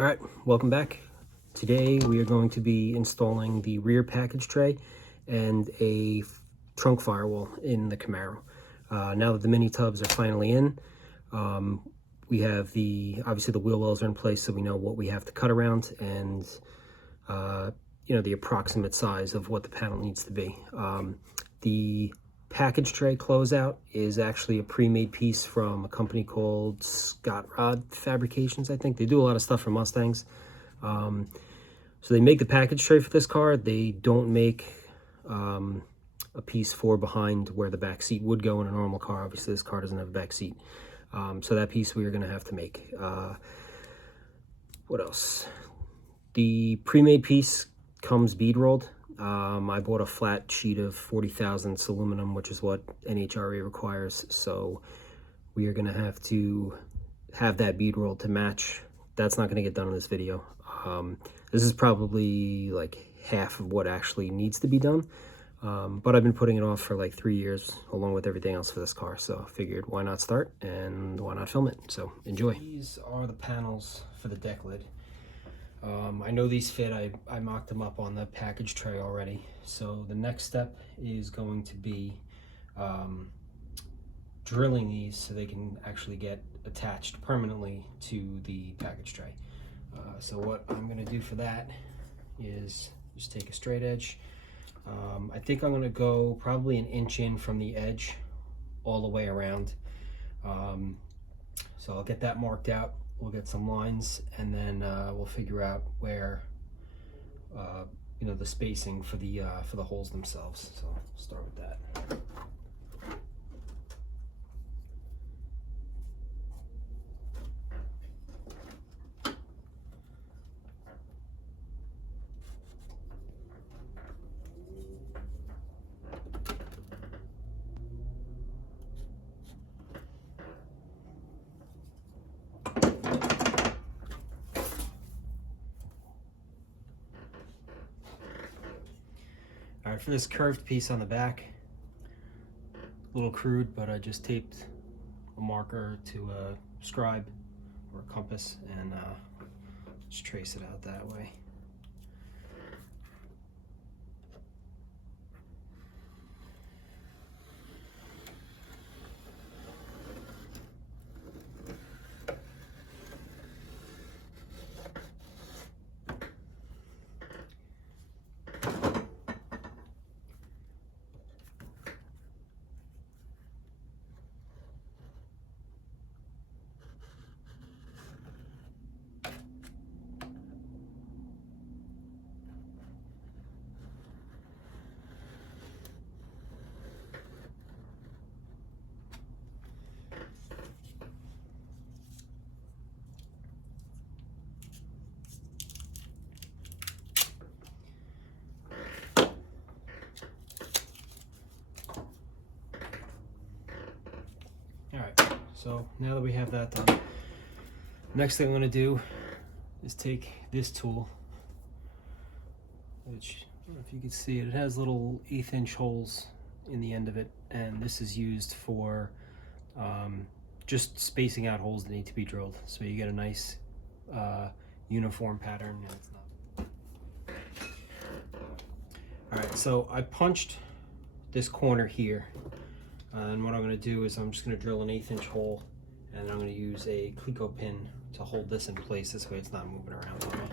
All right, welcome back. Today we are going to be installing the rear package tray and a trunk firewall in the Camaro. Now that the mini tubs are finally in, we have obviously the wheel wells are in place, so we know what we have to cut around and the approximate size of what the panel needs to be. The package tray closeout is actually a pre-made piece from a company called Scott Rod Fabrications. I think they do a lot of stuff for Mustangs. So they make the package tray for this car. They don't make a piece for behind where the back seat would go in a normal car. Obviously this car doesn't have a back seat, so that piece we are going to have to make. What else? The pre-made piece comes bead rolled. I bought a flat sheet of 40 thousandths aluminum, which is what NHRA requires. So we are going to have that bead rolled to match. That's not going to get done in this video. This is probably like half of what actually needs to be done. But I've been putting it off for like 3 years along with everything else for this car. So I figured why not start and why not film it? So enjoy. These are the panels for the deck lid. I know these fit. I mocked them up on the package tray already. So the next step is going to be drilling these so they can actually get attached permanently to the package tray. So what I'm going to do for that is just take a straight edge. I think I'm going to go probably an inch in from the edge all the way around. So I'll get that marked out. We'll get some lines, and then we'll figure out where the spacing for the holes themselves. So I'll start with that. All right, for this curved piece on the back, a little crude, but I just taped a marker to a scribe or a compass and just trace it out that way. So now that we have that done, next thing I'm going to do is take this tool, which, I don't know if you can see it, it has little 1/8 inch holes in the end of it, and this is used for just spacing out holes that need to be drilled, so you get a nice uniform pattern. And it's not. All right, so I punched this corner here. And what I'm going to do is I'm just going to drill an 1/8 inch hole, and I'm going to use a Cleco pin to hold this in place. This way it's not moving around on me.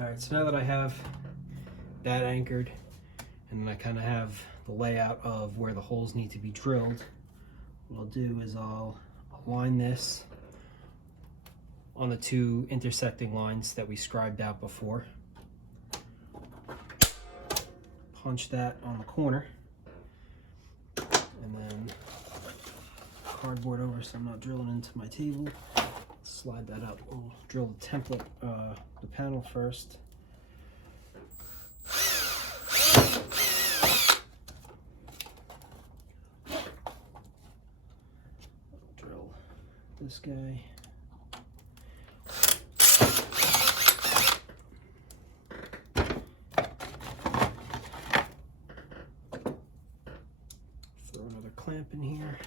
All right, so now that I have that anchored, and then I kind of have the layout of where the holes need to be drilled, what I'll do is I'll align this on the two intersecting lines that we scribed out before. Punch that on the corner, and then cardboard over so I'm not drilling into my table. Slide that up. We'll drill the template, the panel first. Drill this guy. Throw another clamp in here.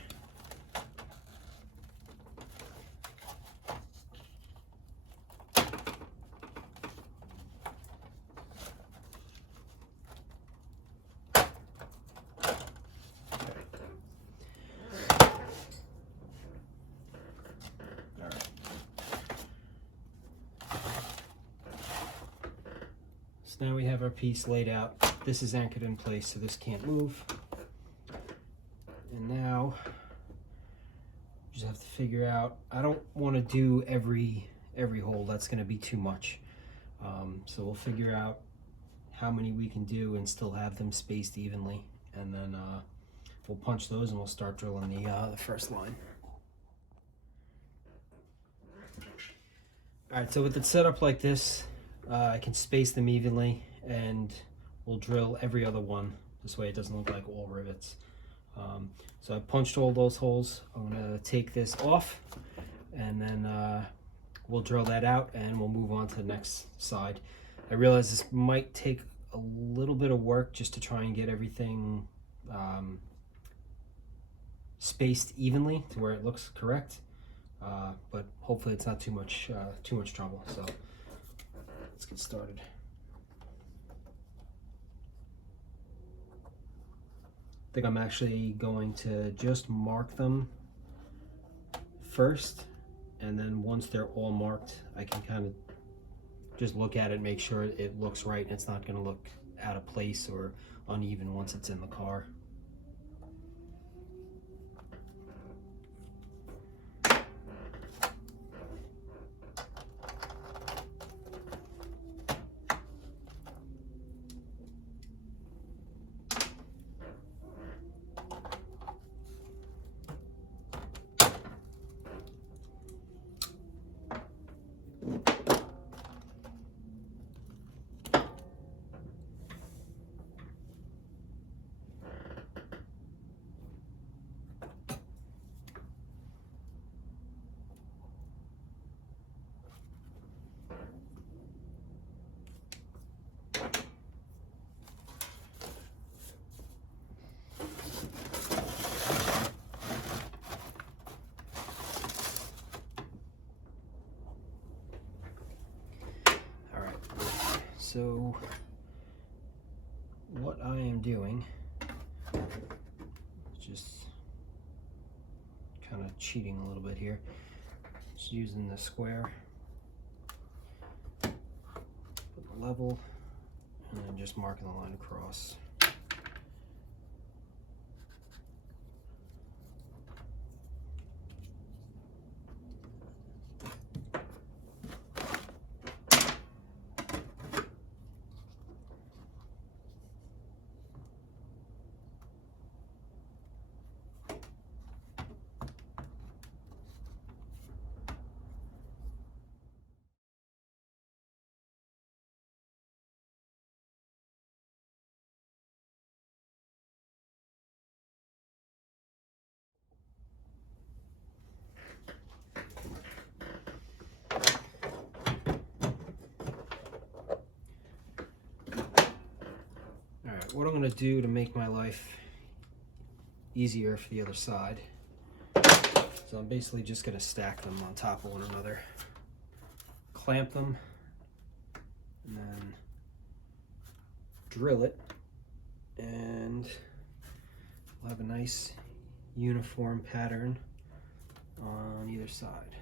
So now we have our piece laid out. This is anchored in place, so this can't move. And now you just have to figure out, I don't want to do every hole, that's going to be too much. So we'll figure out how many we can do and still have them spaced evenly, and then we'll punch those and we'll start drilling the first line. All right, so with it set up like this, I can space them evenly, and we'll drill every other one. This way it doesn't look like all rivets. So I punched all those holes. I'm gonna take this off, and then we'll drill that out and we'll move on to the next side. I realize this might take a little bit of work just to try and get everything spaced evenly to where it looks correct, but hopefully it's not too much trouble. So let's get started. I think I'm actually going to just mark them first, and then once they're all marked, I can kind of just look at it, make sure it looks right, and it's not going to look out of place or uneven once it's in the car. So what I am doing, just kind of cheating a little bit here, just using the square, put the level, and then just marking the line across. What I'm going to do to make my life easier for the other side, so I'm basically just going to stack them on top of one another, clamp them, and then drill it, and we'll have a nice uniform pattern on either side.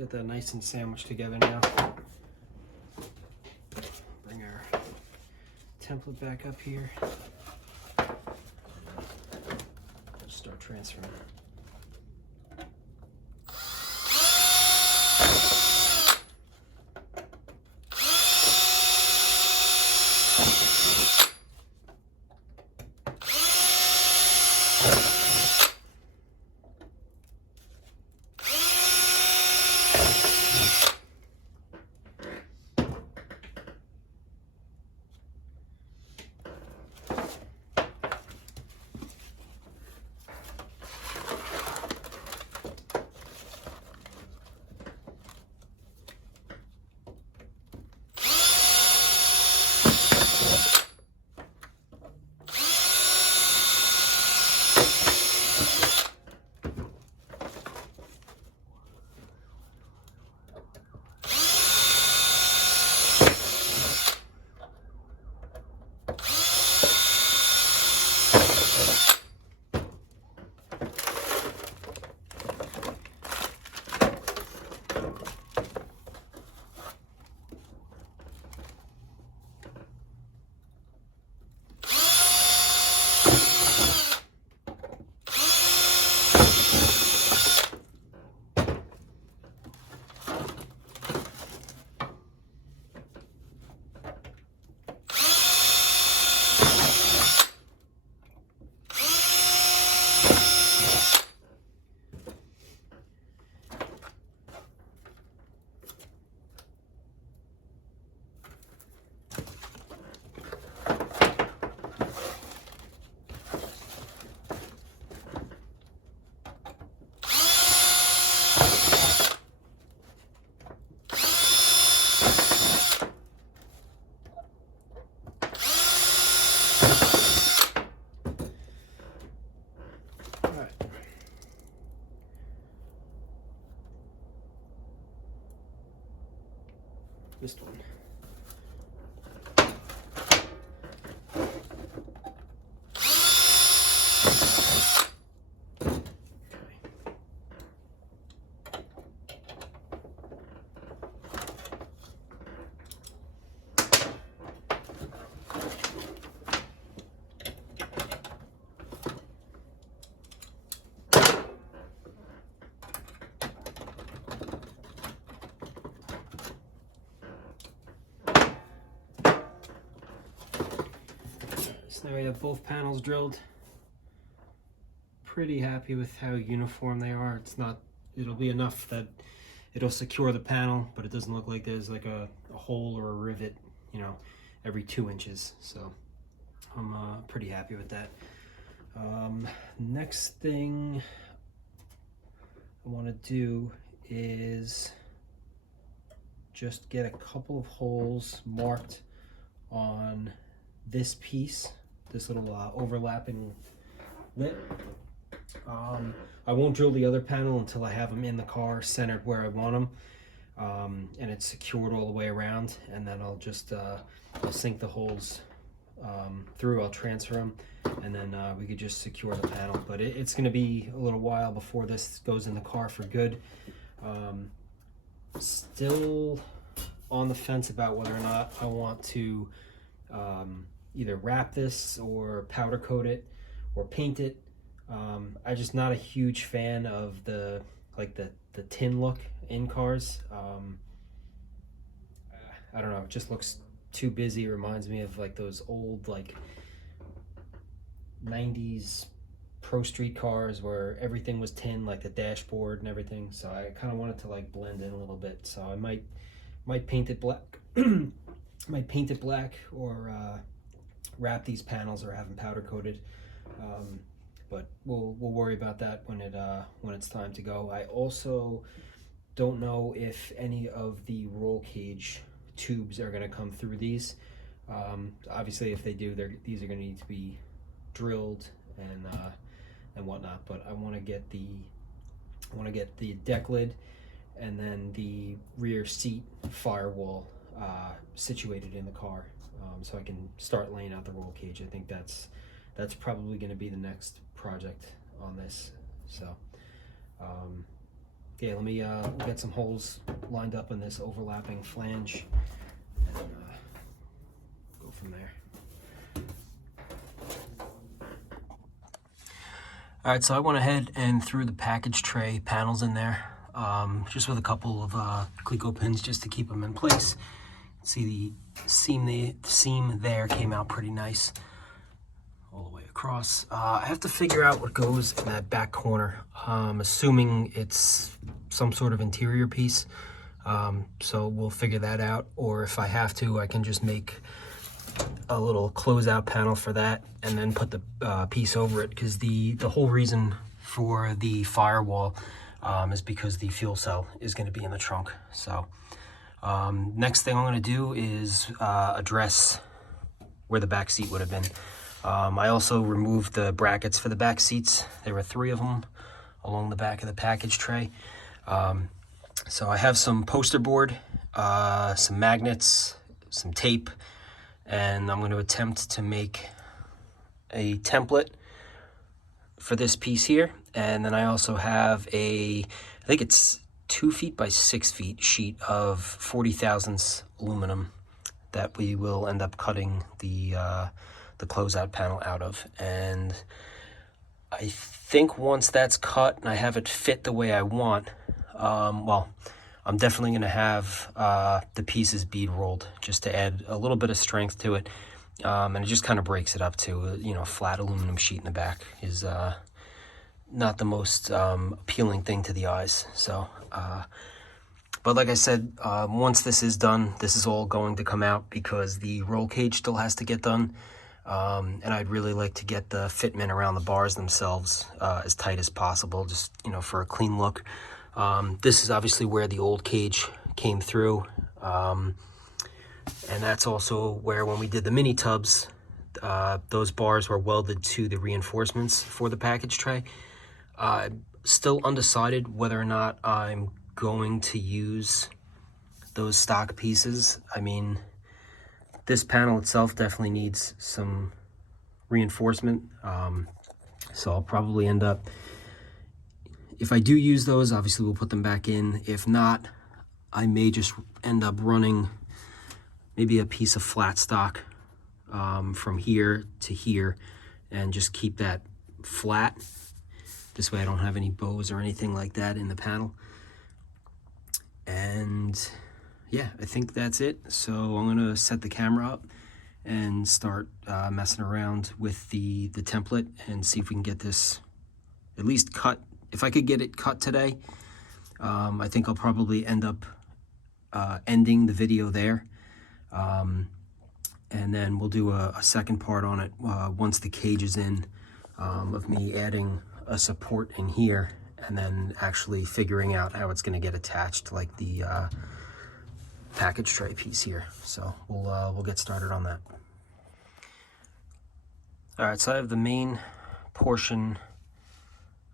Get that nice and sandwiched together now. Bring our template back up here. Start transferring. This one. So now we have both panels drilled. Pretty happy with how uniform they are. It's not, it'll be enough that it'll secure the panel, but it doesn't look like there's like a hole or a rivet, you know, every 2 inches. So I'm pretty happy with that. Next thing I want to do is just get a couple of holes marked on this piece, this little overlapping lip. I won't drill the other panel until I have them in the car centered where I want them, and it's secured all the way around, and then I'll just I'll sink the holes through, I'll transfer them, and then we could just secure the panel. But it's going to be a little while before this goes in the car for good. Still on the fence about whether or not I want to either wrap this or powder coat it or paint it. I'm just not a huge fan of the tin look in cars. I don't know, it just looks too busy. It reminds me of like those old like 90s pro street cars where everything was tin, like the dashboard and everything. So I kind of wanted to like blend in a little bit. So I might paint it black. Might paint it black or wrap these panels or have them powder coated. But we'll worry about that when it's time to go. I also don't know if any of the roll cage tubes are going to come through these. Obviously, if they do, these are going to need to be drilled and whatnot. But I want to get the deck lid and then the rear seat firewall situated in the car, so I can start laying out the roll cage. I think that's probably going to be the next project on this. So Okay, let me get some holes lined up in this overlapping flange and go from there. All right, so I went ahead and threw the package tray panels in there, just with a couple of Cleco pins just to keep them in place. See the seam there came out pretty nice all the way across. I have to figure out what goes in that back corner. Assuming it's some sort of interior piece, so we'll figure that out. Or if I have to, I can just make a little closeout panel for that and then put the piece over it, because the whole reason for the firewall is because the fuel cell is going to be in the trunk. So next thing I'm going to do is address where the back seat would have been. I also removed the brackets for the back seats. There were 3 of them along the back of the package tray. So I have some poster board, some magnets, some tape, and I'm going to attempt to make a template for this piece here. And then I also have I think it's 2 feet by 6 feet sheet of 40 thousandths aluminum that we will end up cutting the closeout panel out of. And I think once that's cut and I have it fit the way I want, well, I'm definitely going to have the pieces bead rolled just to add a little bit of strength to it, and it just kind of breaks it up to, you know, flat aluminum sheet in the back is not the most appealing thing to the eyes. So but like I said, once this is done, this is all going to come out because the roll cage still has to get done. And I'd really like to get the fitment around the bars themselves as tight as possible, just, you know, for a clean look. This is obviously where the old cage came through, and that's also where, when we did the mini tubs, those bars were welded to the reinforcements for the package tray. Still undecided whether or not I'm going to use those stock pieces. I mean, this panel itself definitely needs some reinforcement, so I'll probably end up, if I do use those, obviously we'll put them back in. If not, I may just end up running maybe a piece of flat stock from here to here and just keep that flat. This way I don't have any bows or anything like that in the panel. And yeah, I think that's it. So I'm gonna set the camera up and start messing around with the template and see if we can get this at least cut. If I could get it cut today, I think I'll probably end up ending the video there. And then we'll do a second part on it once the cage is in, of me adding a support in here and then actually figuring out how it's going to get attached, like the package tray piece here. So we'll get started on that. All right, so I have the main portion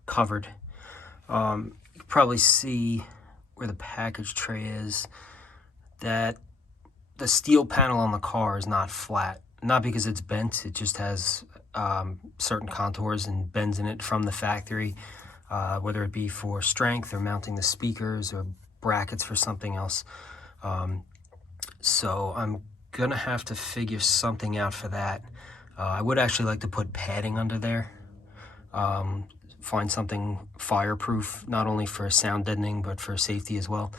covered. You can probably see where the package tray is, that the steel panel on the car is not flat. Not because it's bent, it just has certain contours and bends in it from the factory, whether it be for strength or mounting the speakers or brackets for something else. So I'm gonna have to figure something out for that. I would actually like to put padding under there, find something fireproof, not only for sound deadening but for safety as well.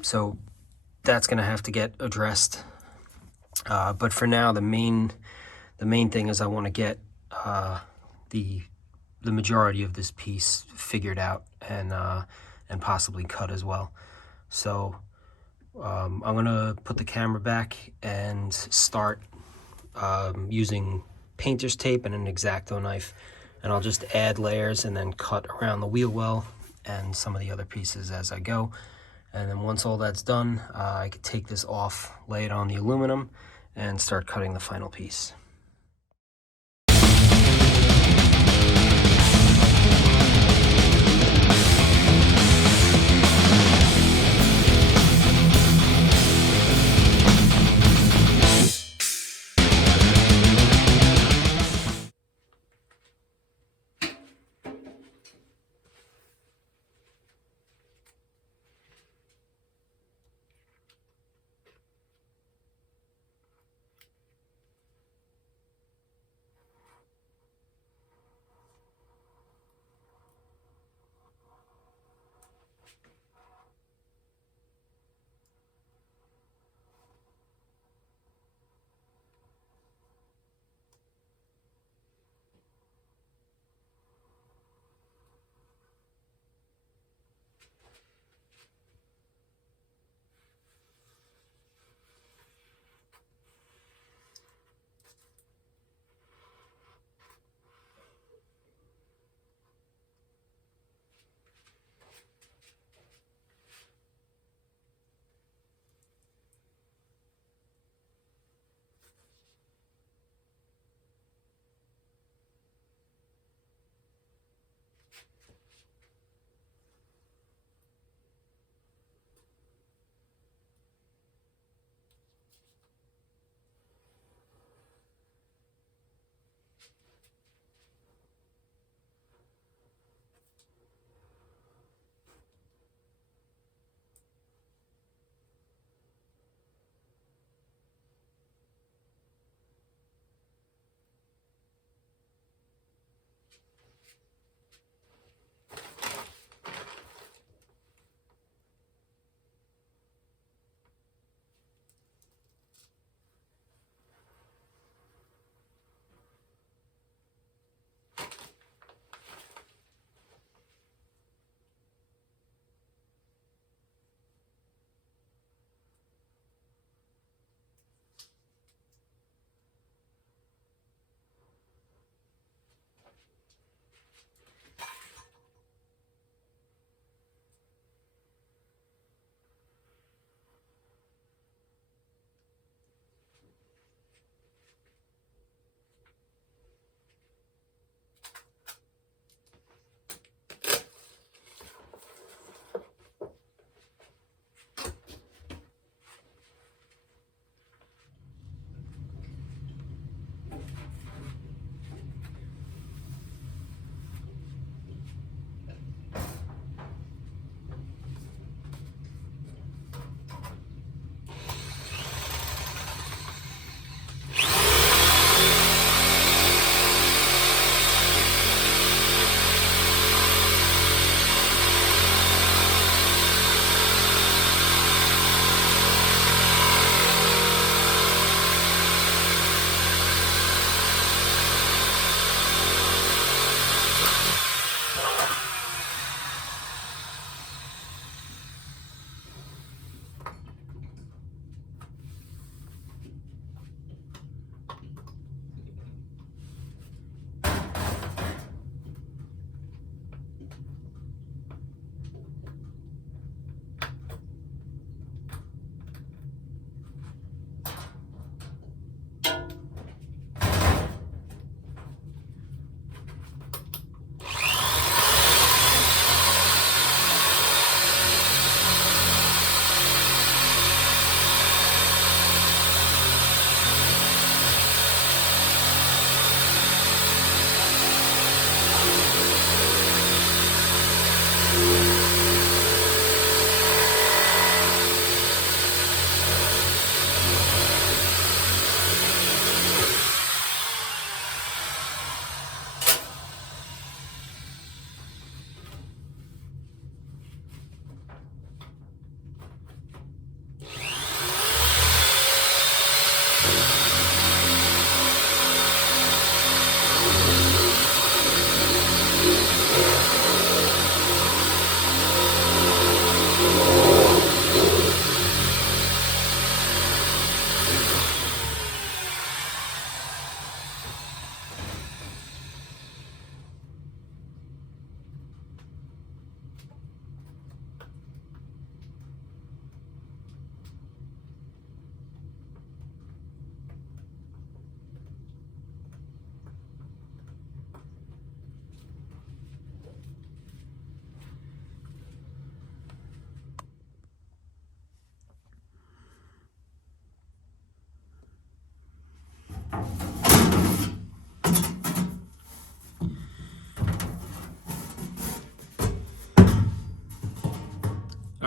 So that's gonna have to get addressed. But for now, the main thing is I want to get the majority of this piece figured out and possibly cut as well. So I'm gonna put the camera back and start using painter's tape and an X-Acto knife, and I'll just add layers and then cut around the wheel well and some of the other pieces as I go. And then once all that's done, I could take this off, lay it on the aluminum, and start cutting the final piece.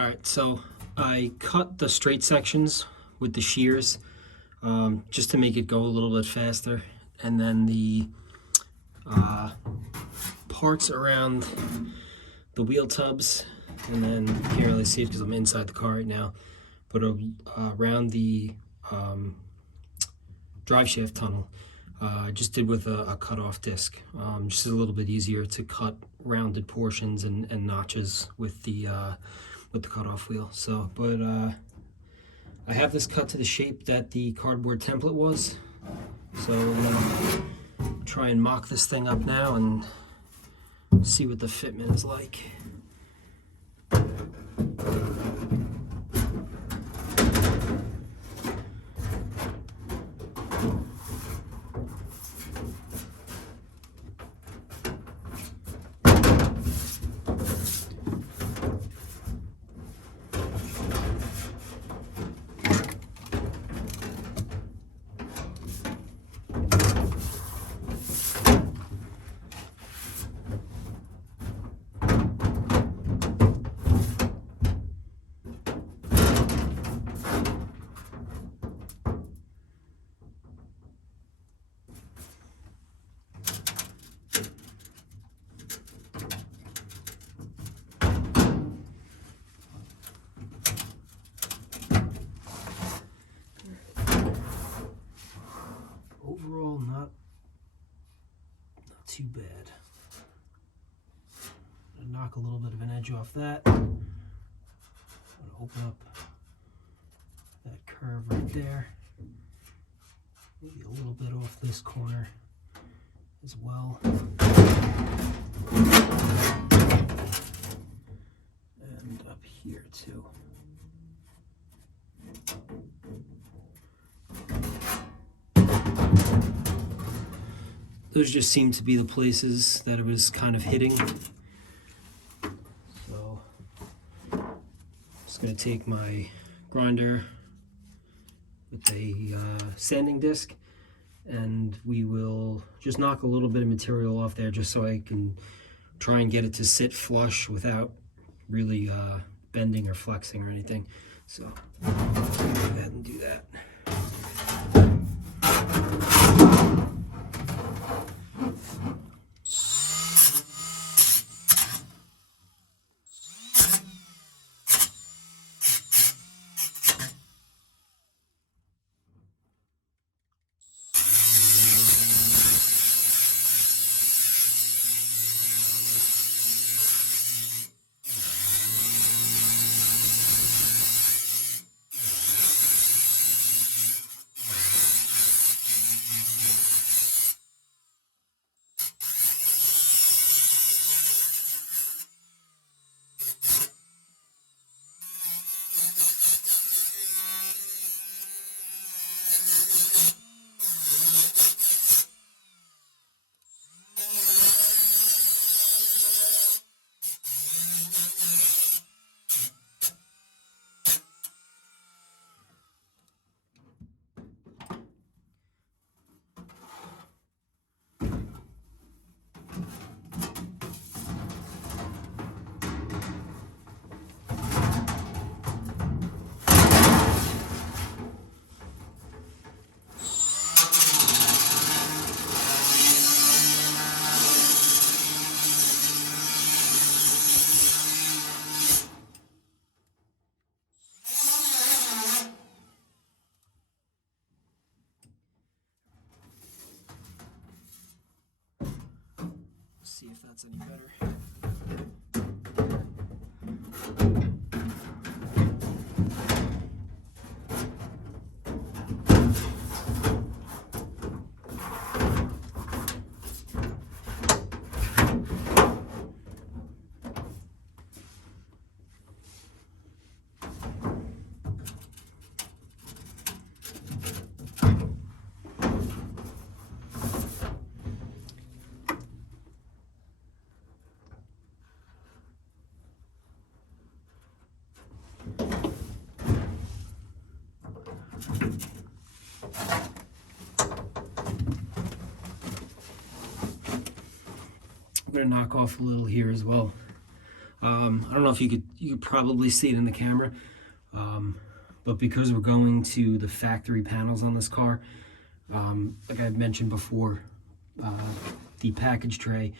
Alright, so I cut the straight sections with the shears just to make it go a little bit faster, and then the parts around the wheel tubs, and then you can't really see it because I'm inside the car right now, but around the drive shaft tunnel, I just did with a cut-off disc. Just a little bit easier to cut rounded portions and notches with the cut-off wheel. So, but I have this cut to the shape that the cardboard template was. So I'm gonna try and mock this thing up now and see what the fitment is like. Overall, not too bad. I'm gonna knock a little bit of an edge off that. I'm gonna open up that curve right there. Maybe a little bit off this corner as well. And up here too. Those just seem to be the places that it was kind of hitting. So I'm just going to take my grinder with a sanding disc, and we will just knock a little bit of material off there just so I can try and get it to sit flush without really bending or flexing or anything. So go ahead and do that. See if that's any better. I'm going to knock off a little here as well. I don't know if you could probably see it in the camera, but because we're going to the factory panels on this car, like I mentioned before, the package tray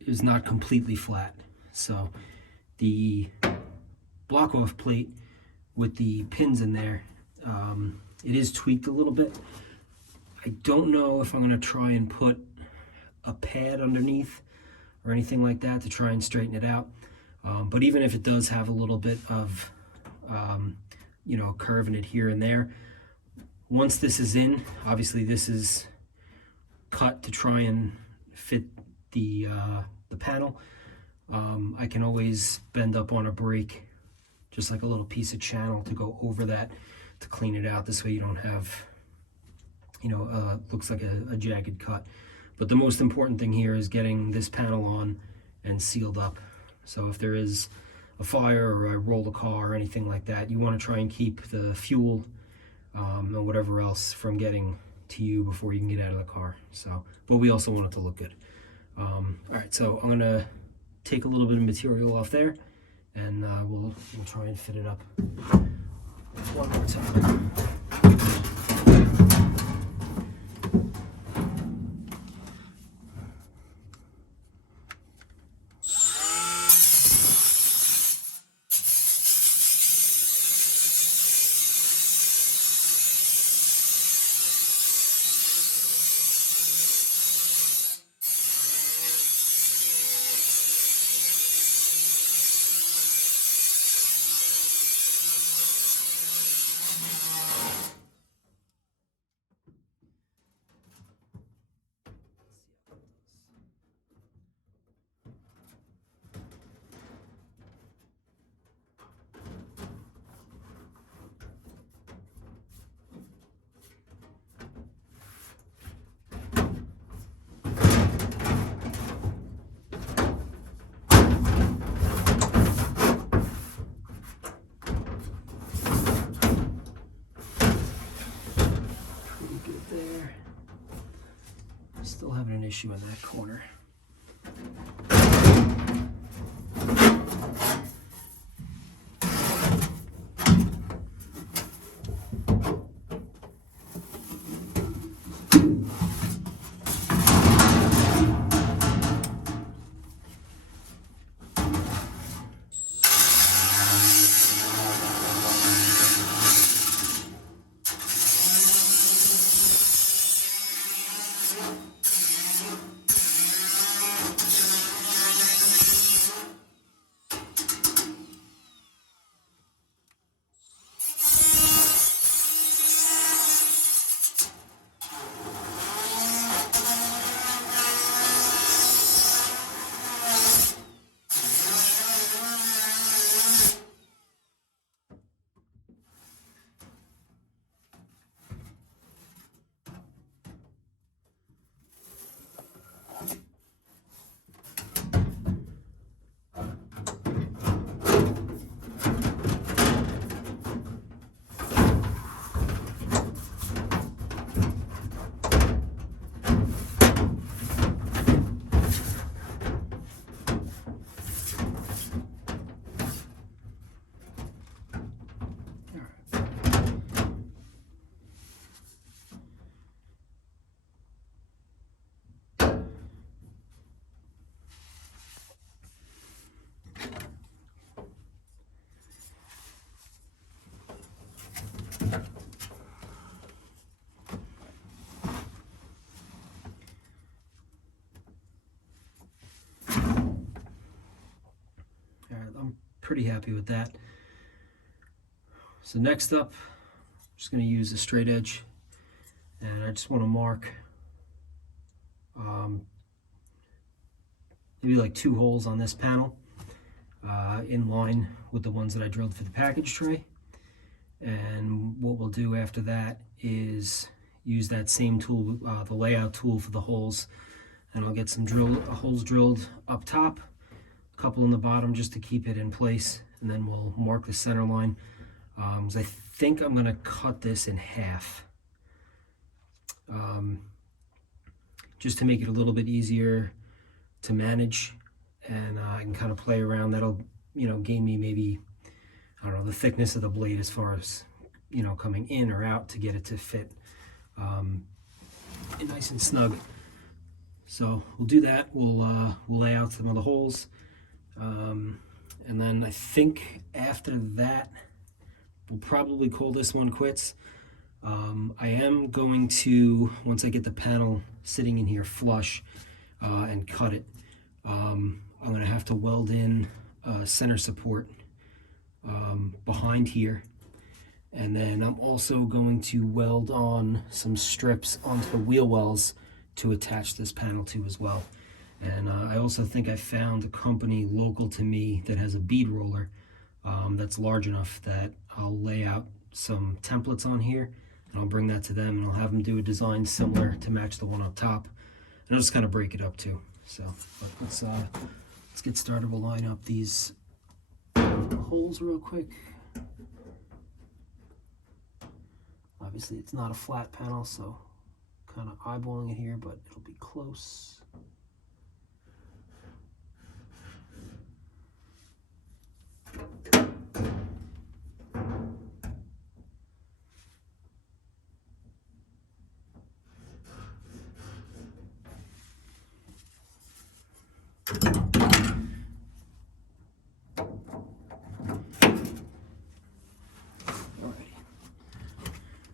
is not completely flat. So the block off plate with the pins in there, it is tweaked a little bit. I don't know if I'm going to try and put a pad underneath or anything like that to try and straighten it out. But even if it does have a little bit of, you know, curve in it here and there, once this is in, obviously this is cut to try and fit the panel. I can always bend up on a brake, just like a little piece of channel to go over that to clean it out. This way you don't have, you know, looks like a jagged cut. But the most important thing here is getting this panel on and sealed up. So if there is a fire or I roll the car or anything like that, you want to try and keep the fuel and whatever else from getting to you before you can get out of the car. So, but we also want it to look good. All right, so I'm gonna take a little bit of material off there, and we'll try and fit it up one more time. Still having an issue in that corner. I'm pretty happy with that. So next up, I'm just going to use a straight edge, and I just want to mark maybe like 2 holes on this panel in line with the ones that I drilled for the package tray. And what we'll do after that is use that same tool, the layout tool for the holes, and I'll get some holes drilled up top, a couple in the bottom just to keep it in place, and then we'll mark the center line. So I think I'm going to cut this in half just to make it a little bit easier to manage and I can kind of play around. That'll, you know, gain me maybe, I don't know, the thickness of the blade as far as, you know, coming in or out to get it to fit nice and snug. So we'll do that. We'll lay out some of the holes, and then I think after that we'll probably call this one quits. I am going to, once I get the panel sitting in here flush and cut it, I'm going to have to weld in center support behind here, and then I'm also going to weld on some strips onto the wheel wells to attach this panel to as well. And I also think I found a company local to me that has a bead roller that's large enough that I'll lay out some templates on here, and I'll bring that to them, and I'll have them do a design similar to match the one up top, and I'll just kind of break it up too. So, but let's get started. We'll line up these holes real quick. Obviously it's not a flat panel, so kind of eyeballing it here, but it'll be close.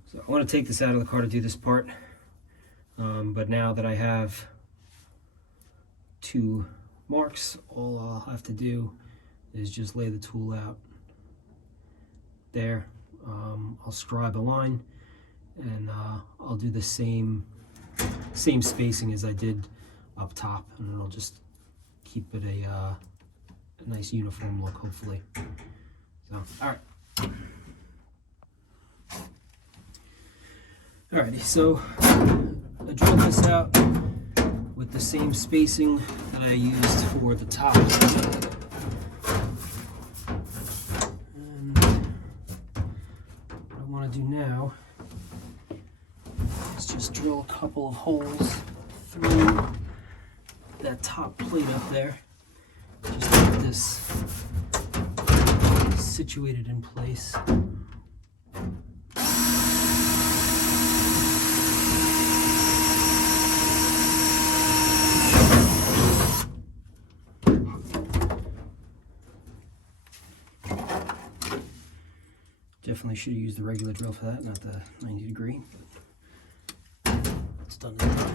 So I want to take this out of the car to do this part, but now that I have two marks, all I'll have to do is just lay the tool out there. I'll scribe a line, and I'll do the same spacing as I did up top, and it'll just keep it a nice uniform look, hopefully. So, all right. Alrighty, so I drilled this out with the same spacing that I used for the top. And what I want to do now is just drill a couple of holes through that top plate up there, just to get this situated in place. Definitely should have used the regular drill for that, not the 90-degree. It's done now.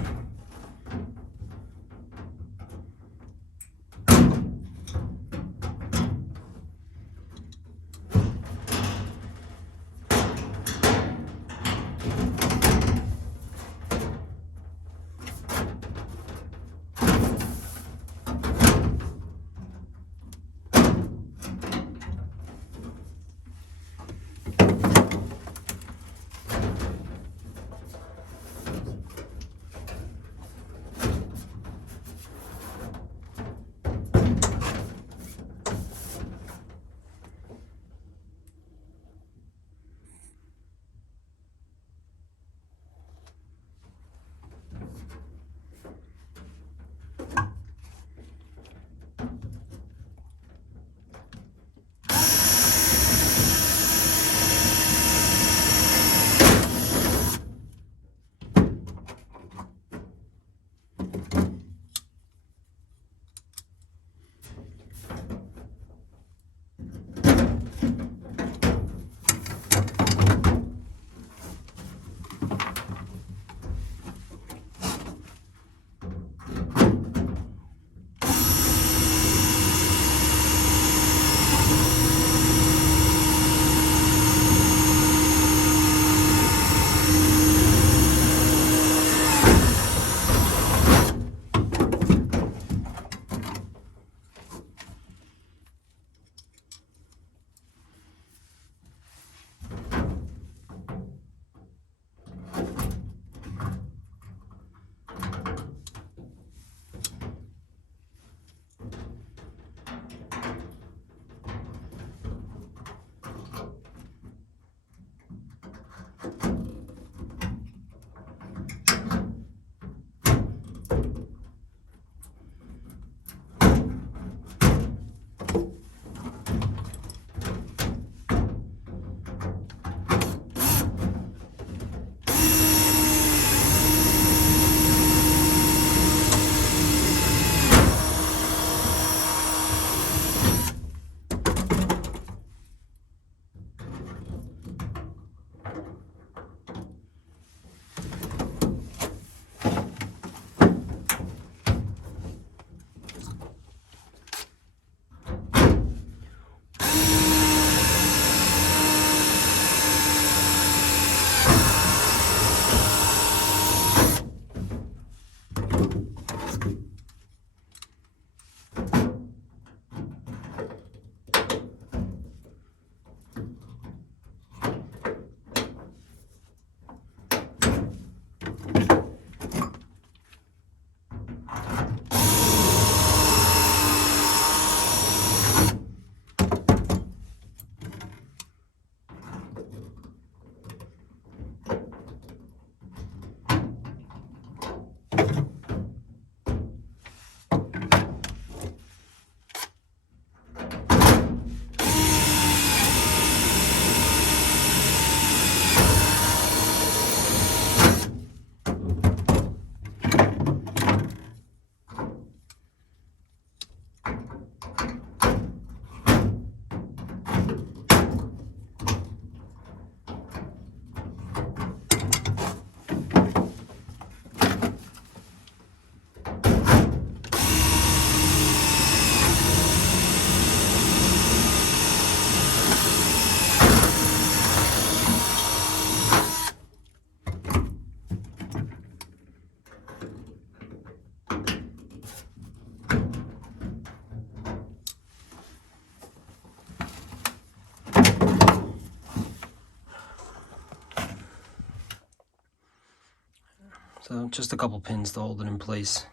just a couple pins to hold it in place.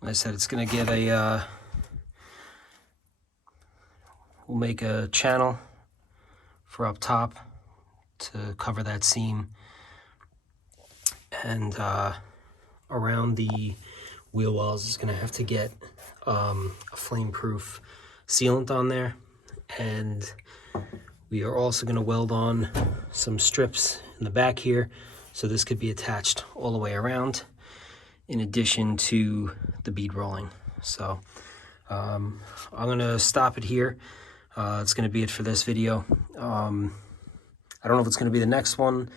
Like I said, it's going to get a, we'll make a channel for up top to cover that seam, and around the wheel wells is going to have to get a flame-proof sealant on there, and we are also going to weld on some strips in the back here, so this could be attached all the way around in addition to the bead rolling. So I'm going to stop it here. It's going to be it for this video. I don't know if it's going to be the next one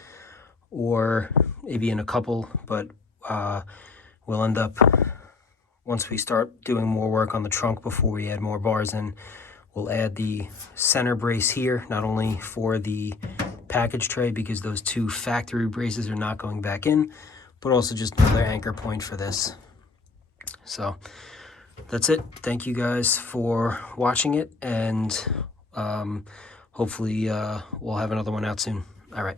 or maybe in a couple, but we'll end up, once we start doing more work on the trunk before we add more bars in, we'll add the center brace here, not only for the package tray because those two factory braces are not going back in, but also just another anchor point for this. So that's it. Thank you guys for watching it, and hopefully we'll have another one out soon. All right.